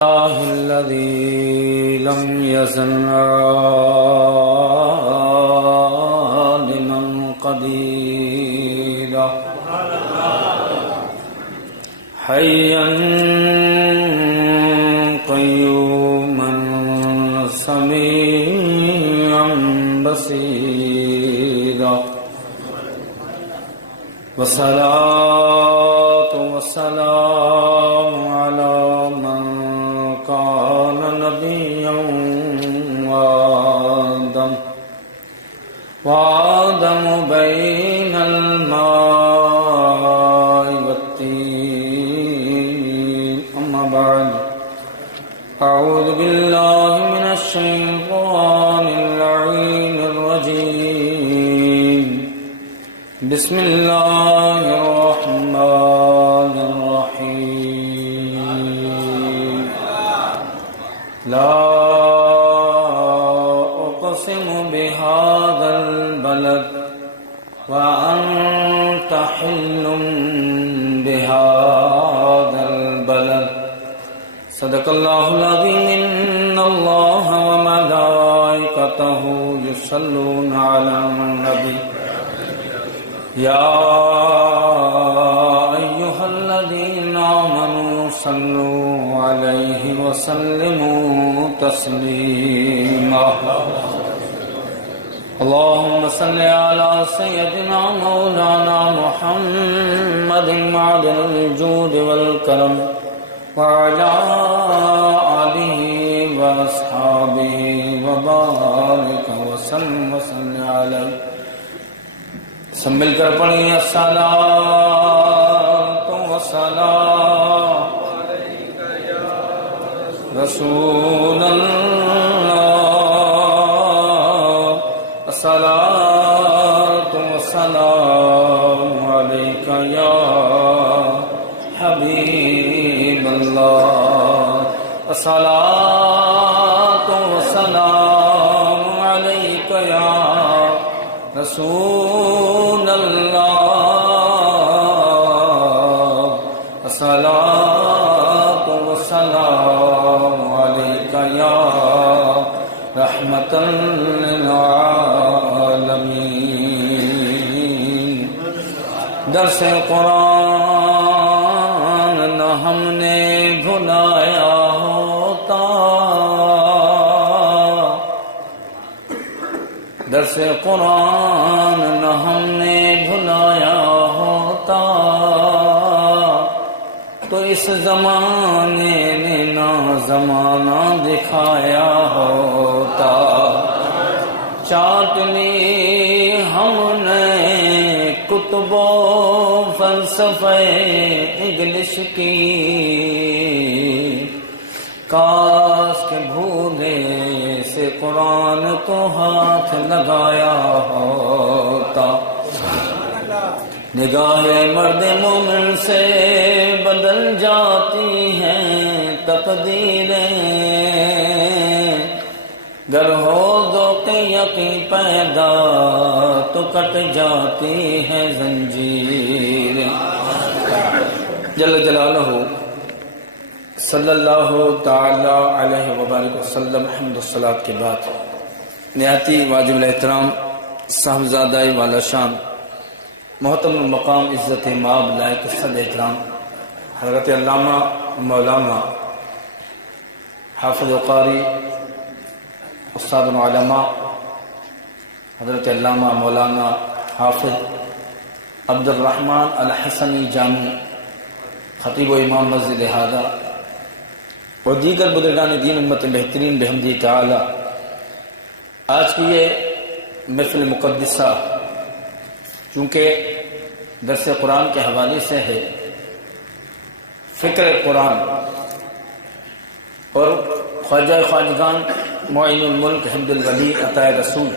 الله الذي لم يزل عالما قديرا حيا قيوما سميعا بصيرا والصلاة والسلام على من كان نبيا وآدم بين الماء والطين أما بعد أعوذ بالله من الشيطان اللعين الرجيم بسم الله الرحمن الرحيم لا أقسم بهذا البلد وأنت حل بهذا البلد صدق الله العظيم إن الله وملائكته يصلون على النبي يا أيها الذين آمنوا صلوا عليه وسلموا تسليما اللهم صل على سيدنا مولانا محمد معدن الجود والكرم وعلى آله وأصحابه وبارك وسلم عليه سب مل کر پڑھیں الصلاۃ والسلام رسول اللہ الصلاۃ والسلام علیک یا حبیب اللہ الصلاۃ والسلام علیک یا رسول اللہ الصلاۃ والسلام علیک یا رحمۃ للعالمین درس قرآن نہ ہم نے بھلایا ہوتا درس قرآن نہ ہم نے بھلایا ہوتا تو اس زمانے نے نہ زمانہ دکھایا ہوتا چاٹ لی ہم نے کتب و فلسفہ انگلش کی کاش کے بھولے سے قرآن کو ہاتھ لگایا ہوتا نگاہ مرد مومن سے بدل جاتی ہیں تقدیریں گر ہو ذوق یقین پیدا تو کٹ جاتی ہیں زنجیریں جل جلالہ صلی اللہ تعالی علیہ وبارک وسلم حمد الصلاۃ کے بعد نہایت واجب الاحترام صاحبزادہ والا شان محترم المقام عزت مآب لائق صد احترام حضرت علامہ مولانا حافظ قاری استاد العلماء حضرت علامہ مولانا حافظ عبد الرحمن الحسنی جامی خطیب و امام مسجد احاطہ اور دیگر بزرگان دین امت بہترین بحمدی تعالی آج کی یہ محفل مقدسہ چونکہ درس قرآن کے حوالے سے ہے فکر قرآن اور خواجہ خواجگان معین الملک حمد الولی عطائے رسول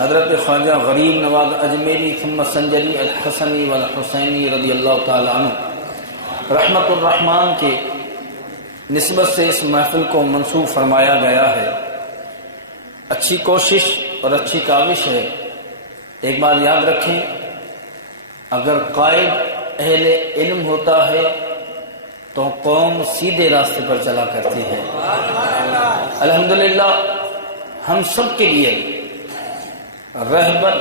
حضرت خواجہ غریب نواز اجمیری ثم سنجری الحسنی والحسینی رضی اللہ تعالی عنہ رحمت الرحمن کے نسبت سے اس محفل کو منسوب فرمایا گیا ہے اچھی کوشش اور اچھی کاوش ہے ایک بات یاد رکھیں اگر قائد اہل علم ہوتا ہے تو قوم سیدھے راستے پر چلا کرتی ہے۔ الحمدللہ ہم سب کے لیے رہبر،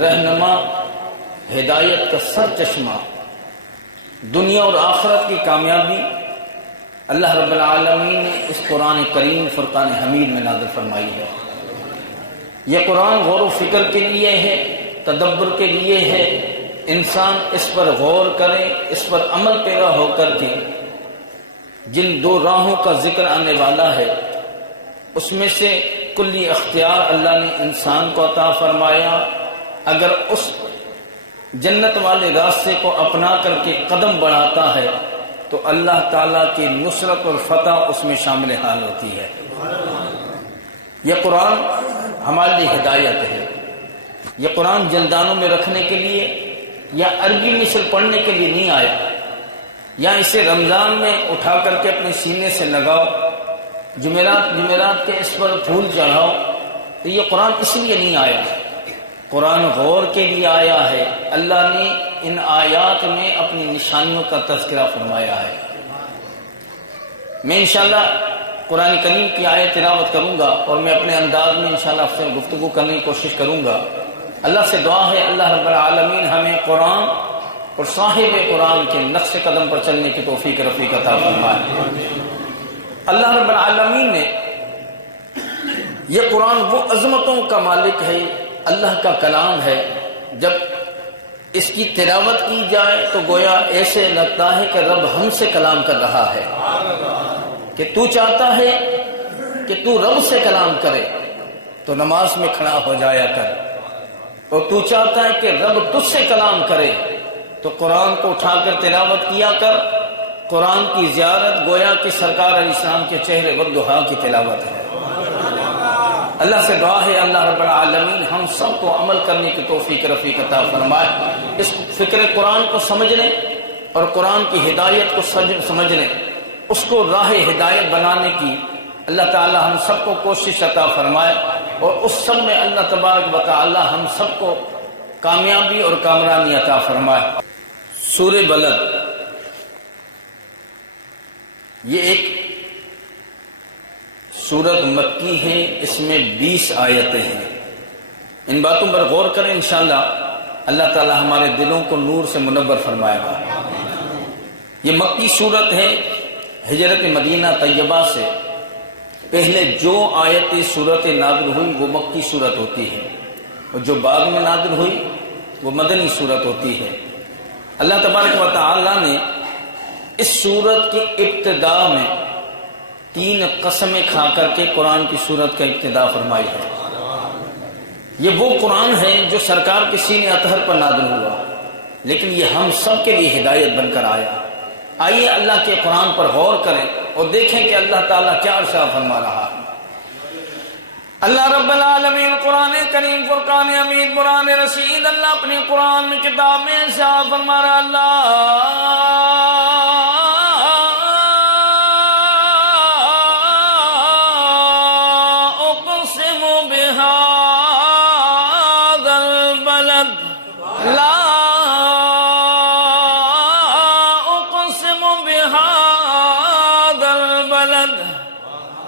رہنما، ہدایت کا سر چشمہ، دنیا اور آخرت کی کامیابی اللہ رب العالمین نے اس قرآن کریم فرقان حمید میں نازل فرمائی ہے۔ یہ قرآن غور و فکر کے لیے ہے، تدبر کے لیے ہے، انسان اس پر غور کرے، اس پر عمل پیرا ہو کر کے جن دو راہوں کا ذکر آنے والا ہے اس میں سے کلی اختیار اللہ نے انسان کو عطا فرمایا۔ اگر اس جنت والے راستے کو اپنا کر کے قدم بڑھاتا ہے تو اللہ تعالیٰ کی نصرت اور فتح اس میں شامل حال ہوتی ہے۔ یہ قرآن ہمارے لیے ہدایت ہے۔ یہ قرآن جلدانوں میں رکھنے کے لیے یا عربی مثل پڑھنے کے لیے نہیں آیا، یا اسے رمضان میں اٹھا کر کے اپنے سینے سے لگاؤ، جمعرات کے اس پر پھول چڑھاؤ، تو یہ قرآن اس لیے نہیں آیا۔ قرآن غور کے لیے آیا ہے۔ اللہ نے ان آیات میں اپنی نشانیوں کا تذکرہ فرمایا ہے۔ میں انشاءاللہ قرآن کریم کی آیت تلاوت کروں گا اور میں اپنے انداز میں انشاءاللہ آپ سے گفتگو کرنے کی کوشش کروں گا۔ اللہ سے دعا ہے اللہ رب العالمین ہمیں قرآن اور صاحب قرآن کے نقش قدم پر چلنے کی توفیق رفیق عطا فرمائے۔ اللہ رب العالمین نے یہ قرآن وہ عظمتوں کا مالک ہے، اللہ کا کلام ہے، جب اس کی تلاوت کی جائے تو گویا ایسے لگتا ہے کہ رب ہم سے کلام کر رہا ہے، کہ تو چاہتا ہے کہ تو رب سے کلام کرے تو نماز میں کھڑا ہو جایا کر، اور تو چاہتا ہے کہ رب تجھ سے کلام کرے تو قرآن کو اٹھا کر تلاوت کیا کر۔ قرآن کی زیارت گویا کہ سرکار علیہ السلام کے چہرے والضحیٰ کی تلاوت ہے۔ اللہ سے دعا ہے اللہ رب العالمین ہم سب کو عمل کرنے کی توفیق رفیق عطا فرمائے۔ اس فکر قرآن کو سمجھنے اور قرآن کی ہدایت کو سمجھنے، اس کو راہ ہدایت بنانے کی اللہ تعالی ہم سب کو کوشش عطا فرمائے، اور اس سب میں اللہ تبارک و تعالی ہم سب کو کامیابی اور کامرانی عطا فرمائے۔ سورہ بلد یہ ایک سورت مکی ہے، اس میں 20 آیتیں ہیں۔ ان باتوں پر غور کریں، انشاءاللہ اللہ تعالی ہمارے دلوں کو نور سے منور فرمائے گا۔ یہ مکی سورت ہے۔ ہجرت مدینہ طیبہ سے پہلے جو آیت سورت نازل ہوئی وہ مکی سورت ہوتی ہے، اور جو بعد میں نازل ہوئی وہ مدنی سورت ہوتی ہے۔ اللہ تبارک و تعالی نے اس سورت کی ابتدا میں 3 قسمیں کھا کر کے قرآن کی سورت کا ابتدا فرمائی ہے۔ یہ وہ قرآن ہے جو سرکار کے سینہ اطہر پر نازل ہوا، لیکن یہ ہم سب کے لیے ہدایت بن کر آیا۔ آئیے اللہ کے قرآن پر غور کریں اور دیکھیں کہ اللہ تعالیٰ کیا ارشاد فرما رہا ہے۔ اللہ رب العالمین قرآن کریم فرقان حمید قرآن رشید، اللہ اپنی قرآن میں کتاب میں ارشاد فرما رہا اللہ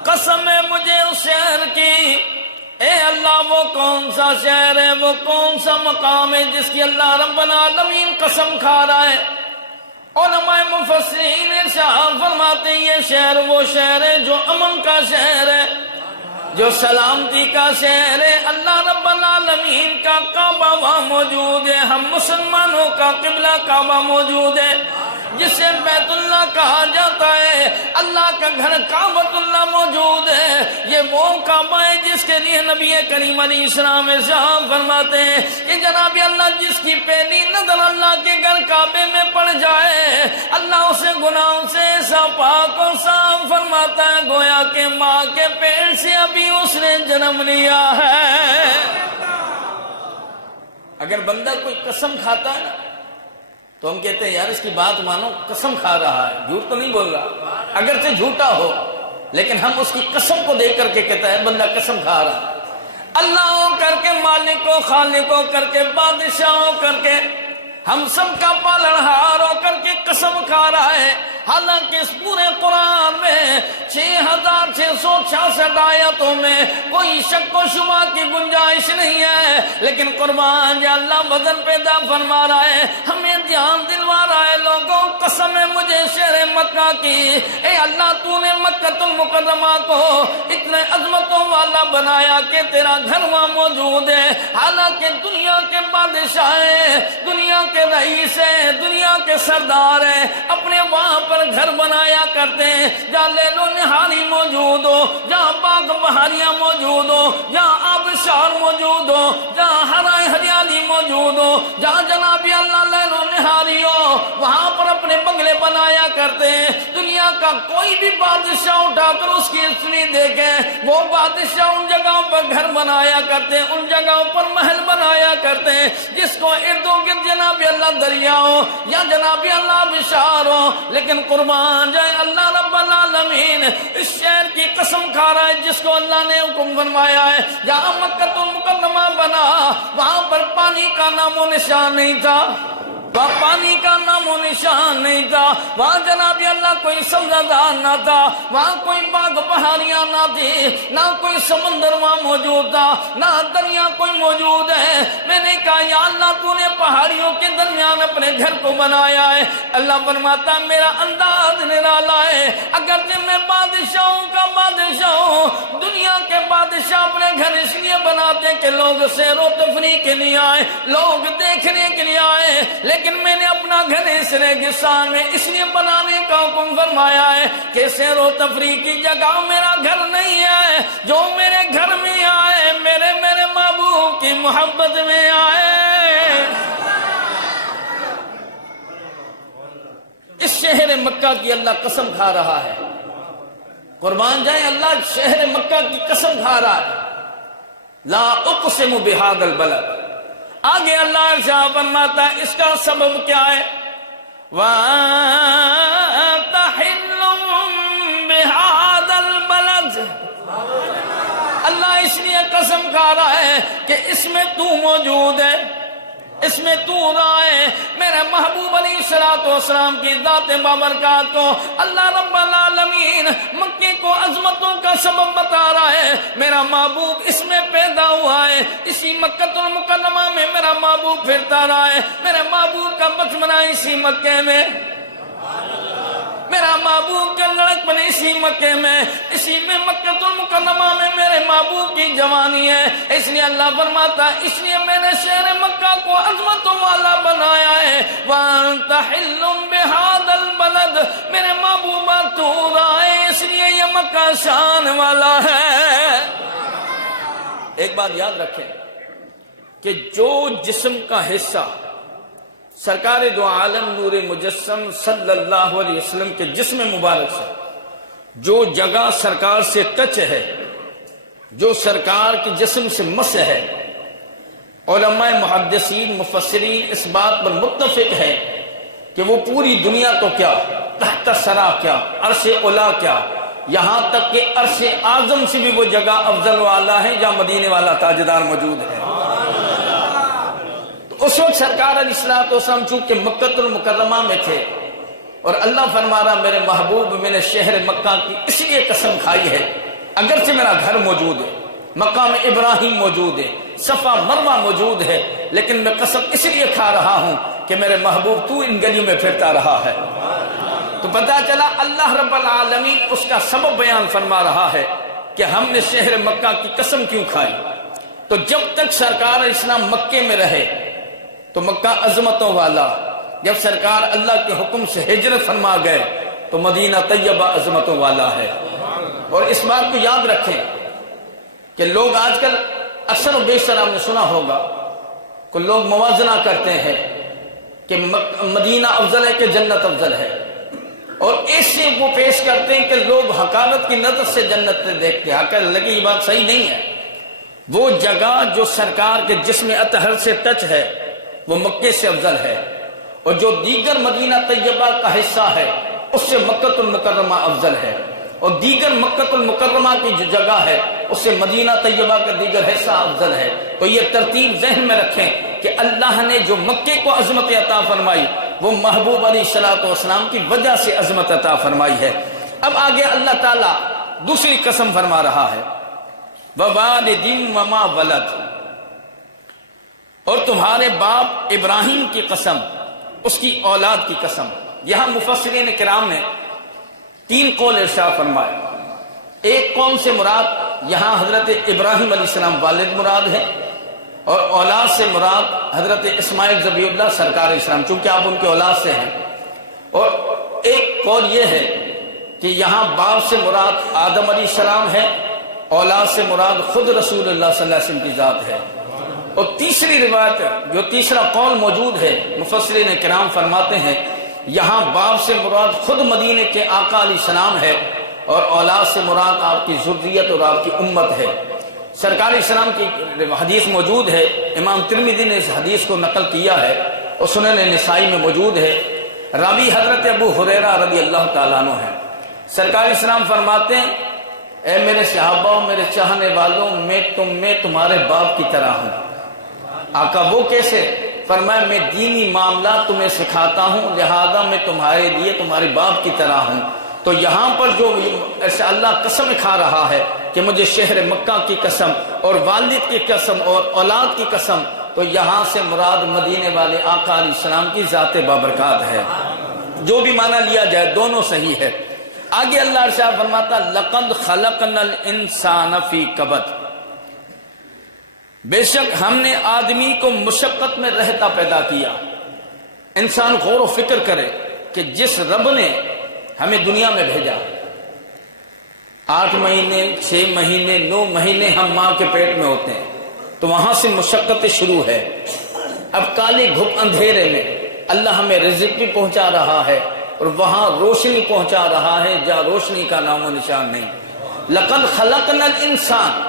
قسم ہے مجھے اس شہر کی، اے اللہ وہ کون سا شہر ہے، وہ کون سا مقام ہے جس کی اللہ رب العالمین قسم کھا رہا ہے۔ علماء مفسرین ارشاد فرماتے ہیں یہ شہر وہ شہر ہے جو امن کا شہر ہے، جو سلامتی کا شہر ہے۔ اللہ رب العالمین کا کعبہ وہاں موجود ہے، ہم مسلمانوں کا قبلہ کعبہ موجود ہے، جسے بیت اللہ کہا جاتا ہے۔ اللہ کا گھر کعبۃ اللہ موجود ہے۔ یہ وہ کعبہ ہے جس کے لیے نبی کریم علیہ السلام ارشاد فرماتے ہیں کہ جناب اللہ جس کی پہلی نظر اللہ کے گھر کعبے میں پڑ جائے، اللہ اسے گناہوں سے ایسا پاک و صاف فرماتا ہے گویا کہ ماں کے پیٹ سے ابھی اس نے جنم لیا ہے۔ اگر بندہ کوئی قسم کھاتا ہے نا تو ہم کہتے ہیں یار اس کی بات مانو، قسم کھا رہا ہے، جھوٹ تو نہیں بول رہا، اگرچہ جھوٹا ہو لیکن ہم اس کی قسم کو دیکھ کر کے کہتا ہے بندہ قسم کھا رہا ہے۔ اللہ ہو کر کے مالک و خالق ہو کر کے بادشاہ ہو کر کے ہم سب کا پالنہار ہو کر کے قسم کھا رہا ہے، حالانکہ اس پورے قرآن میں 6666 آیتوں میں کوئی شک و شبہ کی گنجائش نہیں ہے، لیکن قربان یا اللہ وزن پیدا فرما رہا ہے، ہمیں دھیان دلوا رہا ہے، لوگوں قسم ہے مجھے شہر مکہ کی، اے اللہ تو نے مکہ المکرمہ کو اتنے عظمتوں والا بنایا کہ تیرا گھر وہاں موجود ہے، حالانکہ دنیا کے بادشاہ ہیں، دنیا کے رئیس ہیں، دنیا کے سردار ہیں، اپنے وہاں پر گھر بنایا کرتے ہیں جہاں لیل و نہاری موجود ہو، جہاں باغ بہاریاں موجود ہو، جہاں آبشار موجود ہو، جہاں ہرائے ہریالی موجود ہو، جہاں جناب اللہ لیل و نہاری ہو، وہاں پر اپنے بنگلے بنایا کرتے ہیں۔ دنیا کا کوئی بھی بادشاہ اٹھا کر اس کی ہسٹری دیکھیں، وہ بادشاہ ان جگہوں پر گھر بنایا کرتے ہیں، ان جگہوں پر محل بنایا کرتے ہیں جس کو ارد گرد جناب اللہ دریا ہو یا جناب اللہ بشار ہو، لیکن قربان جائے اللہ رب العالمین اس شہر کی قسم کھا رہا ہے جس کو اللہ نے حکم فرمایا ہے، جہاں مکہ المکرمہ بنا وہاں پر پانی کا نام و نشان نہیں تھا، وہاں پانی کا نام و نشان نہیں تھا، وہاں جناب اللہ کوئی سبزہ نہ تھا، وہاں کوئی باغ بہاریاں نہ تھی، نہ کوئی سمندر وہاں موجود تھا، نہ دریا کوئی موجود ہے۔ میں نے کہا یا اللہ تو نے پہاڑیوں کے درمیان اپنے گھر کو بنایا ہے۔ اللہ فرماتا میرا انداز نرالا ہے، اگرچہ میں بادشاہوں کا بادشاہ ہوں، دنیا کے بادشاہ اپنے گھر اس لیے بناتے کہ لوگ سیر و تفریح کے لیے آئے، لوگ دیکھنے کے لیے آئے، لیکن میں نے اپنا گھر اس ریگستان میں اس لیے بنانے کا حکم فرمایا ہے کہ سیر و تفریح کی جگہ میرا گھر نہیں ہے، جو میرے گھر میں آئے میرے محبوب کی محبت میں آئے۔ اس شہر مکہ کی اللہ قسم کھا رہا ہے، قربان جائیں اللہ شہر مکہ کی قسم کھا رہا ہے، لا اقسم بہذا البلد۔ آگے اللہ ارشاد فرماتا ہے اس کا سبب کیا ہے، وَأَنْتَ حِلٌّ بِهَذَا الْبَلَدِ۔ اللہ اس لیے قسم کھا رہا ہے کہ اس میں تو موجود ہے، اس میں تو رہا ہے، میرے محبوب علیہ السلام کی ذات بابرکات کو اللہ رب العالمین مکے کو عظمتوں کا سبب بتا رہا ہے۔ میرا محبوب اس میں پیدا ہوا ہے، اسی مکہ المکرمہ میں میرا محبوب پھرتا رہا ہے، میرے محبوب کا بچپنا اسی مکے میں، میرا محبوب کا لڑکپن اسی مکے میں، اسی میں مکہ المکرمہ میں میرے محبوب کی جوانی ہے۔ اس لیے اللہ فرماتا ہے اس لیے میں نے شہر مکہ کو عظمتوں والا بنایا ہے، وَأَنْتَ حِلٌّ بِهَذَا الْبَلَدِ۔ میرے محبوبہ تو رائے اس لیے یہ مکہ شان والا ہے۔ ایک بات یاد رکھیں کہ جو جسم کا حصہ سرکار دو عالم نور مجسم صلی اللہ علیہ وسلم کے جسم مبارک سے جو جگہ سرکار سے ٹچ ہے، جو سرکار کے جسم سے مس ہے، علماء محدثین مفسرین اس بات پر متفق ہے کہ وہ پوری دنیا تو کیا، تحت سرا کیا، عرش اولا کیا، یہاں تک کہ عرش اعظم سے بھی وہ جگہ افضل والا ہے جہاں مدینے والا تاجدار موجود ہے۔ اس وقت سرکار علیہ السلام چونکہ مکہ المکرمہ میں تھے اور اللہ فرما رہا میرے محبوب میں نے شہر مکہ کی اس لیے قسم کھائی ہے، اگرچہ میرا گھر موجود ہے، مقام ابراہیم موجود ہے، صفا مروہ موجود ہے، لیکن میں قسم اس لیے کھا رہا ہوں کہ میرے محبوب تو ان گلیوں میں پھرتا رہا ہے۔ تو پتہ چلا اللہ رب العالمین اس کا سبب بیان فرما رہا ہے کہ ہم نے شہر مکہ کی قسم کیوں کھائی۔ تو جب تک سرکار اسلام مکے میں رہے تو مکہ عظمتوں والا، جب سرکار اللہ کے حکم سے ہجرت فرما گئے تو مدینہ طیبہ عظمتوں والا ہے۔ اور اس بات کو یاد رکھیں کہ لوگ آج کل اکثر و بیشتر آپ نے سنا ہوگا کہ لوگ موازنہ کرتے ہیں کہ مدینہ افضل ہے کہ جنت افضل ہے، اور ایسے وہ پیش کرتے ہیں کہ لوگ حقارت کی نظر سے جنت سے دیکھتے ہیں، حقیقت لگی یہ بات صحیح نہیں ہے۔ وہ جگہ جو سرکار کے جسم اطہر سے ٹچ ہے وہ مکے سے افضل ہے، اور جو دیگر مدینہ طیبہ کا حصہ ہے اس سے مکہ المکرمہ افضل ہے، اور دیگر مکہ المکرمہ کی جو جگہ ہے اس سے مدینہ طیبہ کا دیگر حصہ افضل ہے۔ تو یہ ترتیب ذہن میں رکھیں کہ اللہ نے جو مکے کو عظمت عطا فرمائی وہ محبوب علیہ الصلوۃ والسلام کی وجہ سے عظمت عطا فرمائی ہے۔ اب آگے اللہ تعالیٰ دوسری قسم فرما رہا ہے، ووالد وما ولد، اور تمہارے باپ ابراہیم کی قسم، اس کی اولاد کی قسم۔ یہاں مفسرین کرام نے 3 قول ارشاد فرمائے۔ ایک قوم سے مراد یہاں حضرت ابراہیم علیہ السلام والد مراد ہے، اور اولاد سے مراد حضرت اسماعیل ذبیح اللہ سرکار اسلام، چونکہ آپ ان کے اولاد سے ہیں۔ اور ایک قول یہ ہے کہ یہاں باپ سے مراد آدم علیہ السلام ہے، اولاد سے مراد خود رسول اللہ صلی اللہ علیہ وسلم کی ذات ہے۔ اور تیسری روایت جو تیسرا قول موجود ہے، مفسرین کرام فرماتے ہیں یہاں باپ سے مراد خود مدینے کے آقا علیہ السلام ہے، اور اولاد سے مراد آپ کی ذریت اور آپ کی امت ہے۔ سرکار اسلام کی حدیث موجود ہے، امام ترمذی نے اس حدیث کو نقل کیا ہے اور سنن نسائی میں موجود ہے۔ راوی حضرت ابو ہریرہ رضی اللہ تعالیٰ عنہ ہے۔ سرکار اسلام فرماتے ہیں اے میرے صحابہ، میرے چاہنے والوں، میں تمہارے باپ کی طرح ہوں۔ آقا وہ کیسے؟ فرمایا میں دینی معاملات تمہیں سکھاتا ہوں، لہذا میں تمہارے لیے تمہارے باپ کی طرح ہوں۔ تو یہاں پر جو ایسا اللہ قسم کھا رہا ہے کہ مجھے شہر مکہ کی قسم اور والد کی قسم اور اولاد کی قسم، تو یہاں سے مراد مدینے والے آقا علیہ السلام کی ذات بابرکات ہے۔ جو بھی معنی لیا جائے دونوں صحیح ہے۔ آگے اللہ ارشاد فرماتا لقد خلقنا الانسان فی کبد، بے شک ہم نے آدمی کو مشقت میں رہتا پیدا کیا۔ انسان غور و فکر کرے کہ جس رب نے ہمیں دنیا میں بھیجا، 8 مہینے 6 مہینے 9 مہینے ہم ماں کے پیٹ میں ہوتے ہیں، تو وہاں سے مشقتیں شروع ہے۔ اب کالے گھپ اندھیرے میں اللہ ہمیں رزق بھی پہنچا رہا ہے اور وہاں روشنی پہنچا رہا ہے جہاں روشنی کا نام و نشان نہیں۔ لقد خلقنا الانسان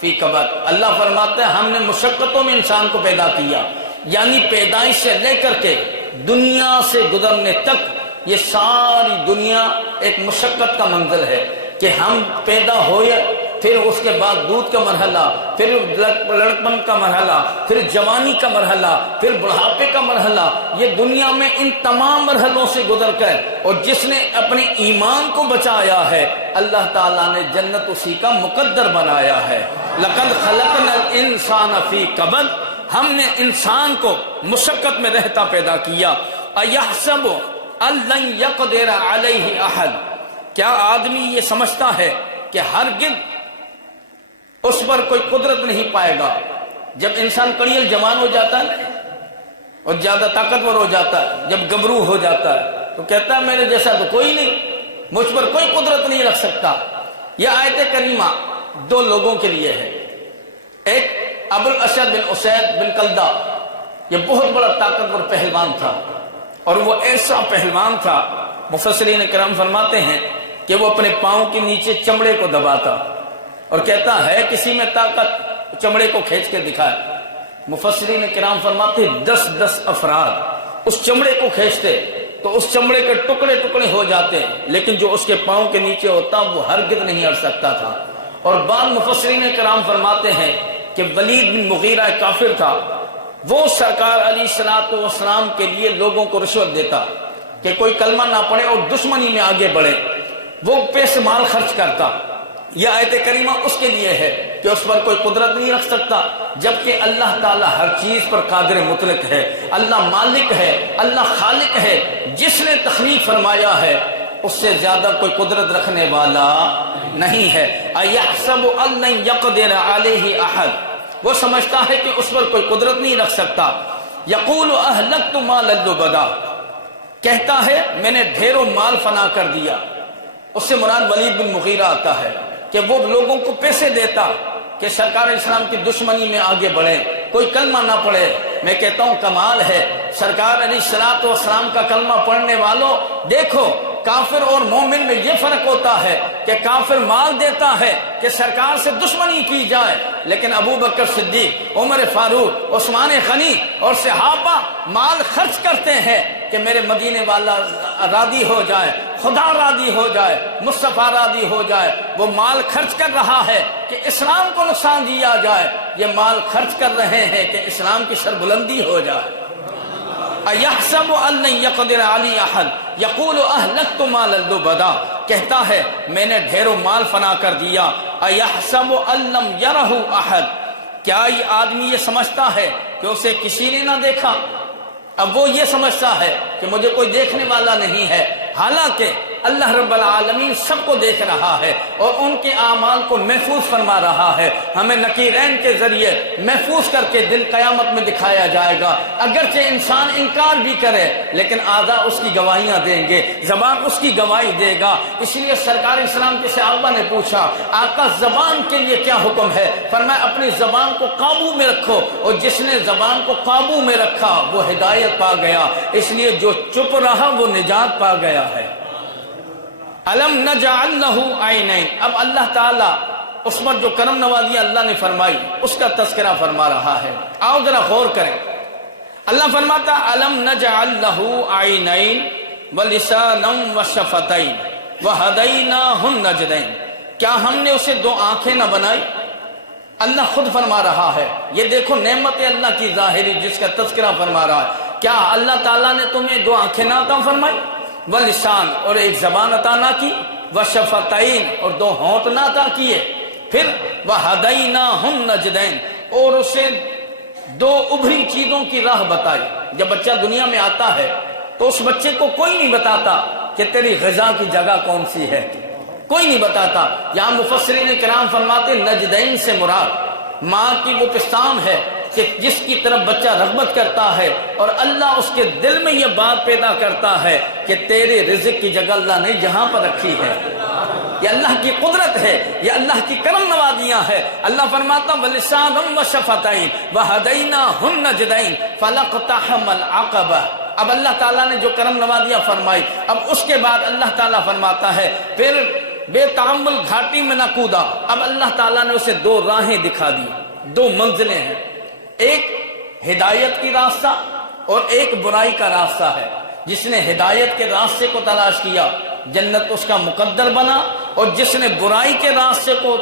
فی کبد، اللہ فرماتا ہے ہم نے مشقتوں میں انسان کو پیدا کیا، یعنی پیدائش سے لے کر کے دنیا سے گزرنے تک یہ ساری دنیا ایک مشقت کا منزل ہے کہ ہم پیدا ہوئے، پھر اس کے بعد دودھ کا مرحلہ، پھر لڑکپن کا مرحلہ، پھر جوانی کا مرحلہ، پھر بڑھاپے کا مرحلہ۔ یہ دنیا میں ان تمام مرحلوں سے گزر کر اور جس نے اپنے ایمان کو بچایا ہے اللہ تعالیٰ نے جنت اسی کا مقدر بنایا ہے۔ لقد خلقنا الانسان فی کبد، ہم نے انسان کو مشقت میں رہتا پیدا کیا۔ ایحسب ان لن یقدر علیہ احد، کیا آدمی یہ سمجھتا ہے کہ ہرگز اس پر کوئی قدرت نہیں پائے گا؟ جب انسان کڑیل جوان ہو جاتا ہے اور زیادہ طاقتور ہو جاتا ہے، جب گبرو ہو جاتا ہے تو کہتا ہے میرے جیسا تو کوئی نہیں، مجھ پر کوئی قدرت نہیں رکھ سکتا۔ یہ آیت کریمہ 2 لوگوں کے لیے ہے۔ ایک ابو الاشد بن اسید بن کلدہ، یہ بہت بڑا طاقتور پہلوان تھا، اور وہ ایسا پہلوان تھا مفسرین کرام فرماتے ہیں کہ وہ اپنے پاؤں کے نیچے چمڑے کو دباتا اور کہتا ہے کسی میں طاقت، چمڑے کو کھینچ کے دکھائے۔ مفسرین کرام فرماتے 10 افراد اس چمڑے کو کھینچتے تو اس چمڑے کے ٹکڑے ٹکڑے ہو جاتے، لیکن جو اس کے پاؤں کے نیچے ہوتا وہ ہرگز نہیں ہٹ سکتا تھا۔ اور بعض مفسرین کرام فرماتے ہیں کہ ولید بن مغیرہ کافر تھا، وہ سرکار علیہ الصلوۃ والسلام کے لیے لوگوں کو رشوت دیتا کہ کوئی کلمہ نہ پڑھے اور دشمنی میں آگے بڑھے، وہ پیسے مال خرچ کرتا۔ یہ آیت کریمہ اس کے لیے ہے کہ اس پر کوئی قدرت نہیں رکھ سکتا، جبکہ اللہ تعالیٰ ہر چیز پر قادر مطلق ہے، اللہ مالک ہے، اللہ خالق ہے، جس نے تخلیق فرمایا ہے اس سے زیادہ کوئی قدرت رکھنے والا نہیں ہے۔ ایحسب ان لن یقدر علیہ احد، وہ سمجھتا ہے کہ اس پر کوئی قدرت نہیں رکھ سکتا۔ یقول اہلکت مالا لبدا، کہتا ہے میں نے ڈھیروں مال فنا کر دیا۔ اس سے مراد ولید بن مغیرہ آتا ہے کہ وہ لوگوں کو پیسے دیتا کہ سرکار اسلام کی دشمنی میں آگے بڑھے، کوئی کلمہ نہ پڑھے۔ میں کہتا ہوں کمال ہے، سرکار علیہ الصلوۃ والسلام کا کلمہ پڑھنے والوں دیکھو، کافر اور مومن میں یہ فرق ہوتا ہے کہ کافر مال دیتا ہے کہ سرکار سے دشمنی کی جائے، لیکن ابو بکر صدیق، عمر فاروق، عثمان غنی اور صحابہ مال خرچ کرتے ہیں کہ میرے مدینے والا راضی ہو جائے، خدا راضی ہو جائے، مصطفیٰ راضی ہو جائے۔ وہ مال خرچ کر رہا ہے کہ اسلام کو نقصان دیا جائے، یہ مال خرچ کر رہے ہیں کہ اسلام کی سربلندی ہو جائے۔ اَيَحْسَبُ أَن لَّن يَقْدِرَ عَلَيْهِ أَحَدٌ يَقُولُ أَهْلَكْتُ مَالًا لُبَدًا، کہتا ہے میں نے ڈھیروں مال فنا کر دیا۔ اَيَحْسَبُ أَن لَّمْ يَرَهُ أَحَدٌ، کیا یہ آدمی یہ سمجھتا ہے کہ اسے کسی نے نہ دیکھا؟ اب وہ یہ سمجھتا ہے کہ مجھے کوئی دیکھنے والا نہیں ہے، حالانکہ اللہ رب العالمین سب کو دیکھ رہا ہے اور ان کے اعمال کو محفوظ فرما رہا ہے۔ ہمیں نکیرین کے ذریعے محفوظ کر کے دن قیامت میں دکھایا جائے گا۔ اگرچہ انسان انکار بھی کرے لیکن اعضاء اس کی گواہیاں دیں گے، زبان اس کی گواہی دے گا۔ اس لیے سرکار اسلام کے صحابہ نے پوچھا آقا زبان کے لیے کیا حکم ہے؟ فرمایا اپنی زبان کو قابو میں رکھو، اور جس نے زبان کو قابو میں رکھا وہ ہدایت پا گیا، اس لیے جو چپ رہا وہ نجات پا گیا ہے۔ الم نجعل له عینین، اب اللہ تعالیٰ اس پر جو کرم نوازی اللہ نے فرمائی اس کا تذکرہ فرما رہا ہے۔ آؤ ذرا غور کریں، اللہ فرماتا الم نجعل له عینین ولسانا وشفتین وہدیناہ النجدین، کیا ہم نے اسے دو آنکھیں نہ بنائی؟ اللہ خود فرما رہا ہے، یہ دیکھو نعمت اللہ کی ظاہری جس کا تذکرہ فرما رہا ہے۔ کیا اللہ تعالیٰ نے تمہیں دو آنکھیں نہ عطا فرمائی؟ واللسان، اور ایک زبان عطا نہ کی، وشفتین، اور دو ہونٹ نہ عطا کیے، پھر وہدیناہ النجدین، اور اسے دو ابھری چیزوں کی راہ بتائی۔ جب بچہ دنیا میں آتا ہے تو اس بچے کو کوئی نہیں بتاتا کہ تیری غذا کی جگہ کون سی ہے، کوئی نہیں بتاتا۔ یہاں مفسرین کرام فرماتے نجدین سے مراد ماں کی وہ پستان ہے کہ جس کی طرف بچہ رغبت کرتا ہے، اور اللہ اس کے دل میں یہ بات پیدا کرتا ہے کہ تیرے رزق کی جگہ اللہ نے جہاں پر رکھی ہے۔ یہ اللہ کی قدرت ہے، یہ اللہ کی کرم نوازیاں ہے۔ اللہ فرماتا وَلِسَانًا وَشَفَتَيْن وَهَدَيْنَاهُ النَّجْدَيْن فَلَاقْتَحَمَ الْعَقَبَةَ۔ اب اللہ تعالیٰ نے جو کرم نوازیاں فرمائی، اب اس کے بعد اللہ تعالیٰ فرماتا ہے پھر بے تعمل گھاٹی میں نہ کودا۔ اب اللہ تعالیٰ نے اسے دو راہیں دکھا دی، دو منزلیں ہیں، ایک ہدایت کی راستہ اور ایک برائی کا راستہ ہے۔ جس نے ہدایت کے راستے کو تلاش کیا جنت اس کا مقدر بنا، اور جس نے برائی کے راستے کو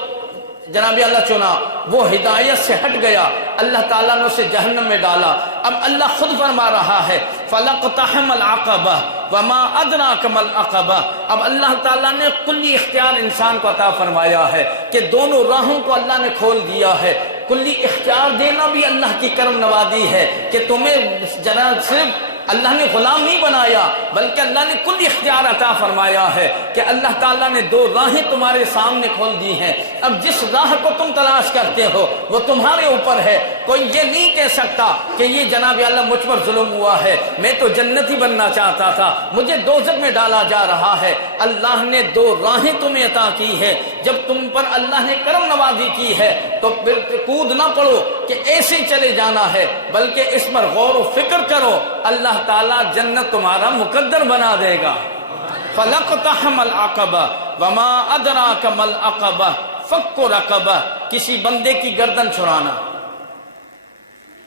جناب اللہ چنا وہ ہدایت سے ہٹ گیا، اللہ تعالیٰ نے اسے جہنم میں ڈالا۔ اب اللہ خود فرما رہا ہے فَلَاقْتَحَمَ الْعَقَبَةَ وَمَا أَدْرَاكَ مَا الْعَقَبَةُ۔ اب اللہ تعالیٰ نے کلی اختیار انسان کو عطا فرمایا ہے کہ دونوں راہوں کو اللہ نے کھول دیا ہے۔ کلی اختیار دینا بھی اللہ کی کرم نوازی ہے کہ تمہیں جناب صرف اللہ نے غلام نہیں بنایا بلکہ اللہ نے کل اختیار عطا فرمایا ہے کہ اللہ تعالیٰ نے دو راہیں تمہارے سامنے کھول دی ہیں۔ اب جس راہ کو تم تلاش کرتے ہو وہ تمہارے اوپر ہے۔ کوئی یہ نہیں کہہ سکتا کہ یہ جناب اللہ مجھ پر ظلم ہوا ہے، میں تو جنتی بننا چاہتا تھا، مجھے دوزخ میں ڈالا جا رہا ہے۔ اللہ نے دو راہیں تمہیں عطا کی ہے۔ جب تم پر اللہ نے کرم نوازی کی ہے تو پھر کود نہ پڑو کہ ایسے چلے جانا ہے، بلکہ اس پر غور و فکر کرو، اللہ تعالیٰ جنت تمہارا مقدر بنا دے گا۔ فَلَاقْتَحَمَ الْعَقَبَةَ وَمَا أَدْرَاكَ مَا الْعَقَبَةُ فَكُّ رَقَبَةٍ، کسی بندے کی گردن چھڑانا۔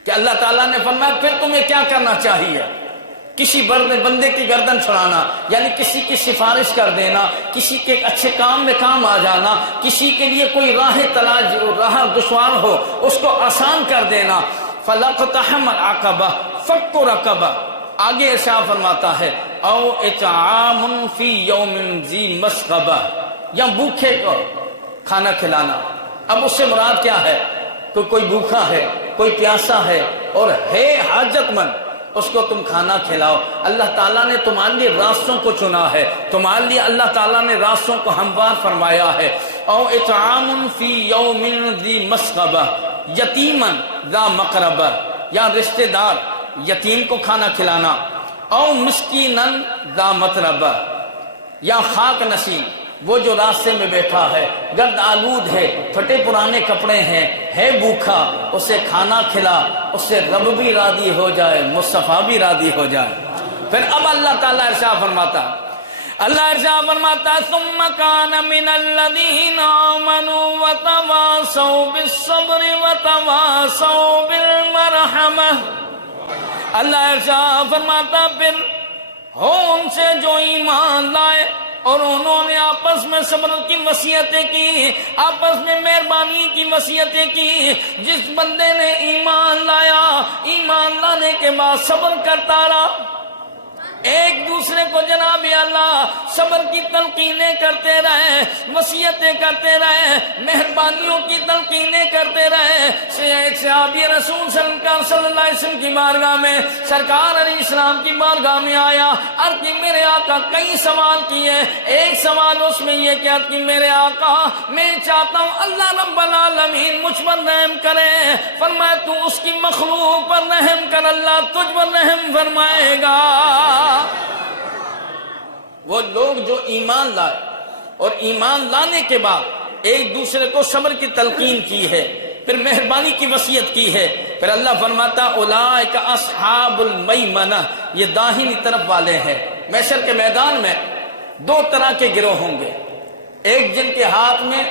کہ اللہ تعالیٰ نے فرمایا پھر تمہیں کیا کرنا چاہیے؟ کسی بندے کی گردن چھڑانا، یعنی کسی کی سفارش کر دینا، کسی کے اچھے کام میں کام آ جانا، کسی کے لیے کوئی راہ تلاش راہ دشوار ہو اس کو آسان کر دینا۔ فَلَاقْتَحَمَ الْعَقَبَةَ فَكُّ رَقَبَةٍ، آگے ارشاد فرماتا ہے او اطعام فی یوم ذی مسغبہ، یا بھوکے کو کھانا کھلانا۔ اب اس سے مراد کیا ہے؟ کوئی بھوکا ہے، کوئی پیاسا ہے اور ہے حاجت مند، اس کو تم کھانا کھلاؤ۔ اللہ تعالیٰ نے تمہارے لیے راستوں کو چنا ہے، تمہارے لیے اللہ تعالیٰ نے راستوں کو ہموار فرمایا ہے۔ او اطعام فی یوم ذی مسغبہ یتیما ذا مقربہ، یا رشتہ دار یتیم کو کھانا کھلانا۔ او مسکینا ذا متربہ، یا خاک نشین وہ جو راستے میں بیٹھا ہے، گرد آلود ہے، پھٹے پرانے کپڑے ہیں، ہے بھوکا، اسے کھانا کھلا، اس سے رب بھی راضی ہو جائے، مصطفیٰ بھی راضی ہو جائے۔ پھر اب اللہ تعالیٰ ارشاد فرماتا اللہ ارشاد فرماتا ہے ثم کان من الذین آمنوا وتواصوا بالصبر وتواصوا بالمرحمہ۔ اللہ ارشاد فرماتا پھر ہو ان سے جو ایمان لائے اور انہوں نے آپس میں صبر کی وصیتیں کی، آپس میں مہربانی کی وصیتیں کی۔ جس بندے نے ایمان لایا، ایمان لانے کے بعد صبر کرتا رہا، ایک دوسرے کو جناب اللہ صبر کی تلقینیں کرتے رہے، وصیتیں کرتے رہے، مہربانیوں کی تلقینیں کرتے رہے۔ ایک صحابی رسول صلی اللہ علیہ وسلم کی بارگاہ میں، سرکار علیہ السلام کی بارگاہ میں آیا، عرض کی میرے آقا کئی سوال کیے، ایک سوال اس میں یہ کہ عرض کی میرے آقا میں چاہتا ہوں اللہ رب العالمین مجھ پر رحم کرے۔ فرمایا تو اس کی مخلوق پر رحم کر، اللہ تجھ پر رحم فرمائے گا۔ وہ لوگ جو ایمان لائے اور ایمان لانے کے بعد ایک دوسرے کو صبر کی تلقین کی ہے، پھر مہربانی کی وصیت کی ہے، پھر اللہ فرماتا اولئک اصحاب المیمنہ، یہ داہنی طرف والے ہیں۔ محشر کے میدان میں دو طرح کے گروہ ہوں گے، ایک جن کے ہاتھ میں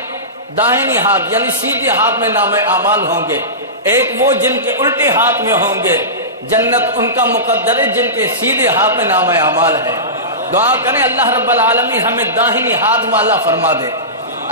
داہنی ہاتھ یعنی سیدھے ہاتھ میں نام اعمال ہوں گے، ایک وہ جن کے الٹے ہاتھ میں ہوں گے، جنت ان کا مقدر ہے جن کے سیدھے ہاتھ میں نام اعمال ہے۔ دعا کریں اللہ رب العالمین ہمیں داہنی ہاتھ والا فرما دے،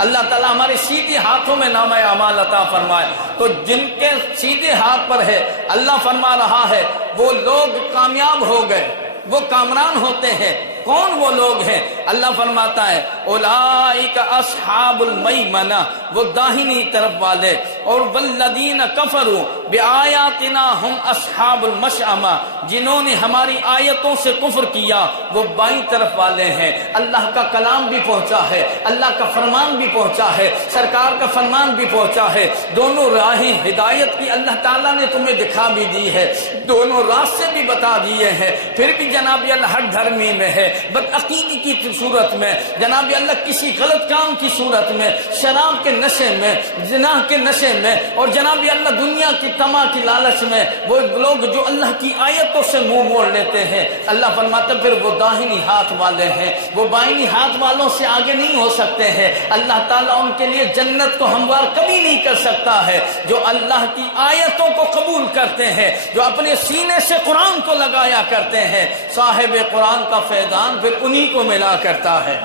اللہ تعالیٰ ہمارے سیدھے ہاتھوں میں نام اعمال عطا فرمائے۔ تو جن کے سیدھے ہاتھ پر ہے اللہ فرما رہا ہے وہ لوگ کامیاب ہو گئے، وہ کامران ہوتے ہیں۔ کون وہ لوگ ہیں؟ اللہ فرماتا ہے اولئک اصحاب المیمنہ، وہ داہنی طرف والے، اور والذین کفروا بآیاتنا ہم اصحاب المشأمہ، جنہوں نے ہماری آیتوں سے کفر کیا وہ بائیں طرف والے ہیں۔ اللہ کا کلام بھی پہنچا ہے، اللہ کا فرمان بھی پہنچا ہے، سرکار کا فرمان بھی پہنچا ہے، دونوں راہیں ہدایت کی اللہ تعالیٰ نے تمہیں دکھا بھی دی ہے، دونوں راستے بھی بتا دیے ہیں، پھر بھی جناب اللہ ہر دھرمی میں ہے، بدعقیدی کی صورت میں، جناب اللہ کسی غلط کام کی صورت میں، شراب کے نشے میں، زنا کے نشے میں، اور جناب اللہ دنیا کی طمع کی لالچ میں وہ لوگ جو اللہ کی آیتوں سے منہ موڑ لیتے ہیں، اللہ فرماتا پھر وہ داہنی ہاتھ والے ہیں، وہ بائیں ہاتھ والوں سے آگے نہیں ہو سکتے ہیں۔ اللہ تعالیٰ ان کے لیے جنت کو ہموار کبھی نہیں کر سکتا ہے۔ جو اللہ کی آیتوں کو قبول کرتے ہیں، جو اپنے سینے سے قرآن کو لگایا کرتے ہیں، صاحب قرآن کا فیضان پھر انہی کو ملا کرتا ہے۔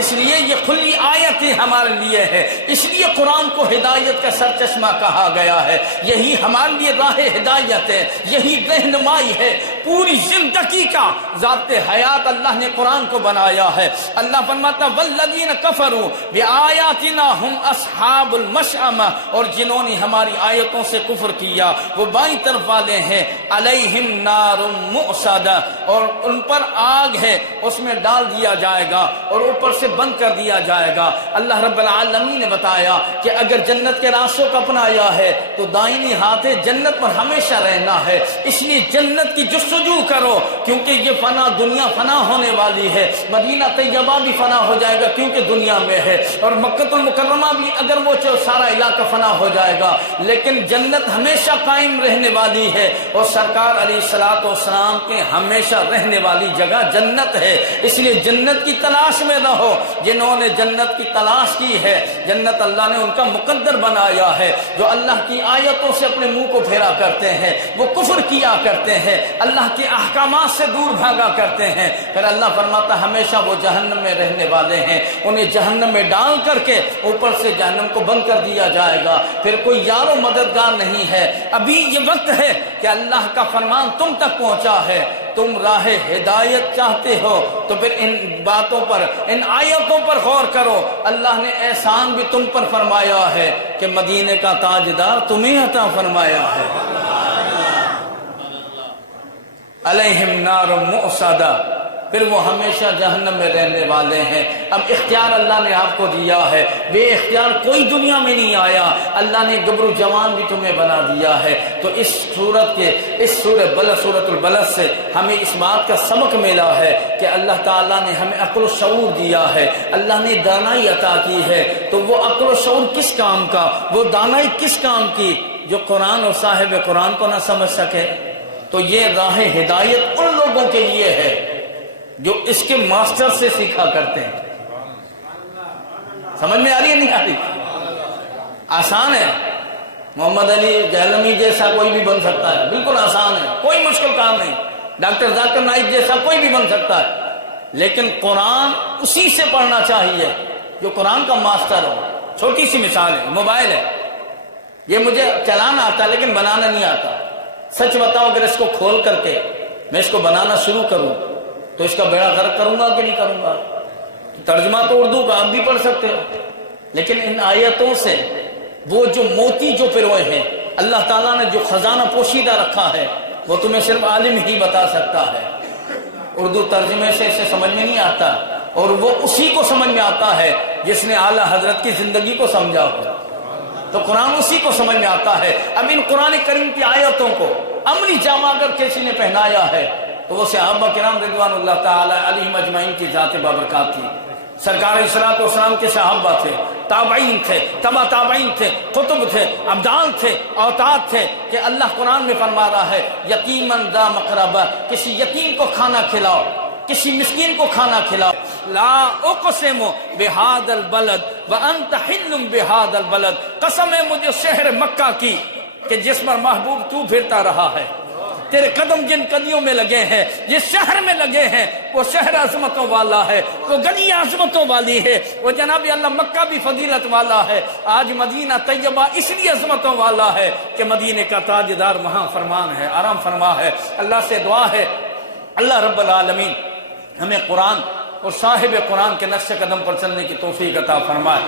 اس لیے یہ کھلی آیتیں ہمارے لیے ہے، اس لیے قرآن کو ہدایت کا سرچشمہ کہا گیا ہے، یہی ہمارے لیے راہ ہدایت ہے، یہی رہنمائی ہے، پوری زندگی کا ذات حیات اللہ نے قرآن کو بنایا ہے۔ اللہ فرماتا والذین کفروا بآیاتنا ہم اصحاب المشأمہ، اور جنہوں نے ہماری آیتوں سے کفر کیا وہ بائیں طرف والے ہیں، علیہم نار مؤصدہ، اور ان پر آگ ہے اس میں ڈال دیا جائے گا اور اوپر سے بند کر دیا جائے گا۔ اللہ رب العالمین نے بتایا کہ اگر جنت کے راستوں کو اپنایا ہے تو دائنی ہاتھ جنت پر ہمیشہ رہنا ہے، اس لیے جنت کی جستجو کرو، کیونکہ یہ فنا دنیا فنا ہونے والی ہے، مدینہ طیبہ بھی فنا ہو جائے گا کیونکہ دنیا میں ہے، اور مکہ المکرمہ بھی اگر وہ سارا علاقہ فنا ہو جائے گا، لیکن جنت ہمیشہ قائم رہنے والی ہے، اور سرکار علیہ الصلوۃ والسلام کے ہمیشہ رہنے والی جگہ جنت ہے۔ اس لیے جنت کی تلاش میں رہو۔ جنہوں نے جنت کی تلاش کی ہے جنت اللہ نے ان کا مقدر بنایا ہے، جو اللہ کی آیتوں سے اپنے منہ کو پھیرا کرتے ہیں، وہ کفر کیا کرتے ہیں، اللہ کے احکامات سے دور بھاگا کرتے ہیں، پھر اللہ فرماتا ہمیشہ وہ جہنم میں رہنے والے ہیں، انہیں جہنم میں ڈال کر کے اوپر سے جہنم کو بند کر دیا جائے گا، پھر کوئی یار و مددگار نہیں ہے۔ ابھی یہ وقت ہے کہ اللہ کا فرمان تم تک پہنچا ہے، تم راہ ہدایت چاہتے ہو تو پھر ان باتوں پر، ان آیتوں پر غور کرو۔ اللہ نے احسان بھی تم پر فرمایا ہے کہ مدینے کا تاجدار تمہیں عطا فرمایا ہے۔ علیہم نار مؤصدہ، پھر وہ ہمیشہ جہنم میں رہنے والے ہیں۔ اب اختیار اللہ نے آپ کو دیا ہے، بے اختیار کوئی دنیا میں نہیں آیا، اللہ نے گبرو جوان بھی تمہیں بنا دیا ہے۔ تو اس سورت کے سورت البلد سے ہمیں اس بات کا سبق ملا ہے کہ اللہ تعالیٰ نے ہمیں عقل و شعور دیا ہے، اللہ نے دانائی عطا کی ہے، تو وہ عقل و شعور کس کام کا، وہ دانائی کس کام کی جو قرآن اور صاحب قرآن کو نہ سمجھ سکے۔ تو یہ راہ ہدایت ان لوگوں کے لیے ہے جو اس کے ماسٹر سے سیکھا کرتے ہیں۔ سمجھ میں آ رہی ہے نہیں آ رہی؟ آسان ہے، محمد علی جہلمی جیسا کوئی بھی بن سکتا ہے، بالکل آسان ہے، کوئی مشکل کام نہیں۔ ڈاکٹر ذاکر نائک جیسا کوئی بھی بن سکتا ہے، لیکن قرآن اسی سے پڑھنا چاہیے جو قرآن کا ماسٹر ہو۔ چھوٹی سی مثال ہے، موبائل ہے، یہ مجھے چلانا آتا ہے لیکن بنانا نہیں آتا۔ سچ بتاؤ اگر اس کو کھول کر کے میں اس کو بنانا شروع کروں تو اس کا بیڑا غرق کروں گا کہ نہیں کروں گا؟ ترجمہ تو اردو کا آپ بھی پڑھ سکتے ہو، لیکن ان آیتوں سے وہ جو موتی جو پروئے ہیں، اللہ تعالیٰ نے جو خزانہ پوشیدہ رکھا ہے، وہ تمہیں صرف عالم ہی بتا سکتا ہے۔ اردو ترجمے سے اسے سمجھ میں نہیں آتا، اور وہ اسی کو سمجھ میں آتا ہے جس نے اعلیٰ حضرت کی زندگی کو سمجھا ہو، تو قرآن اسی کو سمجھ میں آتا ہے۔ اب ان قرآن کریم کی آیتوں کو عملی جامہ اگر کسی نے پہنایا ہے تو وہ صحابہ کرام رضوان اللہ تعالی علیہم اجمعین کی ذات بابرکات تھی۔ سرکار الصلوۃ والسلام کے صحابہ تھے، تابعین تھے، تبع تابعین تھے، قطب تھے، ابدال تھے، اوتاد تھے، کہ اللہ قرآن میں فرما رہا ہے یتیماً ذا مقربہ، کسی یتیم کو کھانا کھلاؤ، کسی مسکین کو کھانا کھلاؤ۔ لا اقسم بہذا البلد وانت حل بہذا البلد، قسم ہے مجھے شہر مکہ کی کہ جس پر محبوب تو پھرتا رہا ہے، تیرے قدم جن قدیوں میں لگے ہیں، جس شہر میں لگے ہیں، وہ شہر عظمتوں والا ہے، وہ گلی عظمتوں والی ہے، وہ جناب اللہ مکہ بھی فضیلت والا ہے۔ آج مدینہ طیبہ اس لیے عظمتوں والا ہے کہ مدینے کا تاجدار وہاں فرمان ہے، آرام فرما ہے۔ اللہ سے دعا ہے اللہ رب العالمین ہمیں قرآن اور صاحب قرآن کے نقش قدم پر چلنے کی توفیق عطا فرمائے۔